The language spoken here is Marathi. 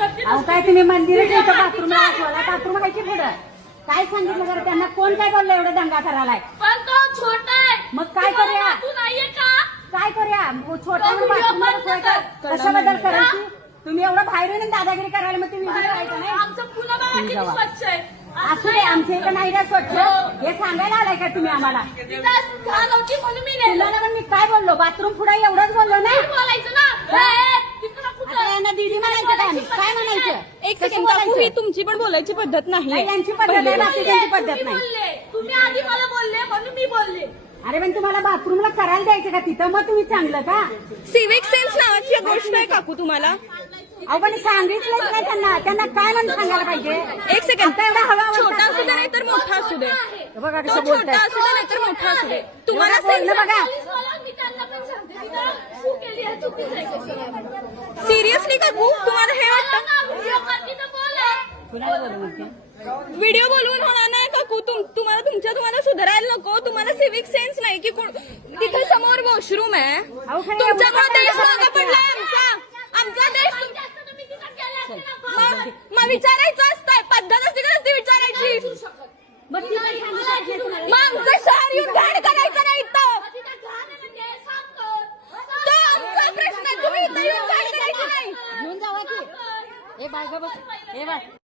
अहो काय तुम्ही मंदिर बाथरूमला बाथरूम खायची पुढं काय सांगितलं जरा त्यांना कोण काय बोललं एवढं दंगा करायला पण तो छोटा आहे मग काय करूया तू नाहीये का काय करूया छोटा कशाबद्दल करायची तुम्ही एवढं बाहेर येऊन दादागिरी करायला मग तुम्ही करायचं नाही आमचं पुन्हा बघा किती स्वच्छ आहे असू दे आमच्या इकडे नाही का स्वच्छ हे सांगायला आलाय का तुम्ही आम्हाला घाण होती म्हणून मी नेलं तुला पण मी काय बोललो बाथरूम पुढे एवढंच बोललो नाही बोलायचं ना आता यांना दीदी म्हणायचं काय आम्ही काय म्हणायचं एक सेकंड काकू, ही तुमची पण बोलायची पद्धत नाही. नाही, यांची पद्धत आहे बाकीच्यांची पद्धत नाही बोलले तुम्ही आधी मला बोलले म्हणून मी बोलले अरे पण तुम्हाला बाथरूमला करायला द्यायचं का तिथं मग तुम्ही चांगलं का सिव्हिक सेन्स नावाची एक गोष्ट आहे काकू तुम्हाला. अहो पण सांगितलंच नाही त्यांना त्यांना काय म्हणून सांगायला पाहिजे एक सेकंड, आता एवढा हवा छोटा असू दे नाही तर मोठा असू दे, बघा तो कसं छोटा बोलताय असू दे नाही तर मोठा असू दे, तुम्हाला एवढं बोलणं sense- बघा मी त्यांना पण सांगते तिथं चूक केली आहे चुकीचं आहे सिरियसली काकू तुम्हाला हे वाटतं व्हिडिओ करते तर बोला कुणाला बोलू म्हणते व्हिडिओ बोलवून होणार नाही काकू. तुम्हाला सुधारायला नको. तुम्हाला सिव्हिक सेन्स नाही की तिथे समोर वॉशरूम आहे. अहो, खरं तुमच्यामुळे एवढं देश काय मागे पडलाय आमचा देश. तुम्ही तिथं गेले असते ना मग विचारायचं असतंय, पद्धत असते का नसते विचारायची. मग ती काय सांगितलं तुम्हाला? मग आमचं शहर येऊन घाण करायचं नाही इथं. तिथं घाण आहे म्हणजे सांगतो तो आमचा प्रश्न आहे. तुम्ही इथं येऊन घाण करायची नाही. घेऊन जावा की ए बाय गं बस ए बाय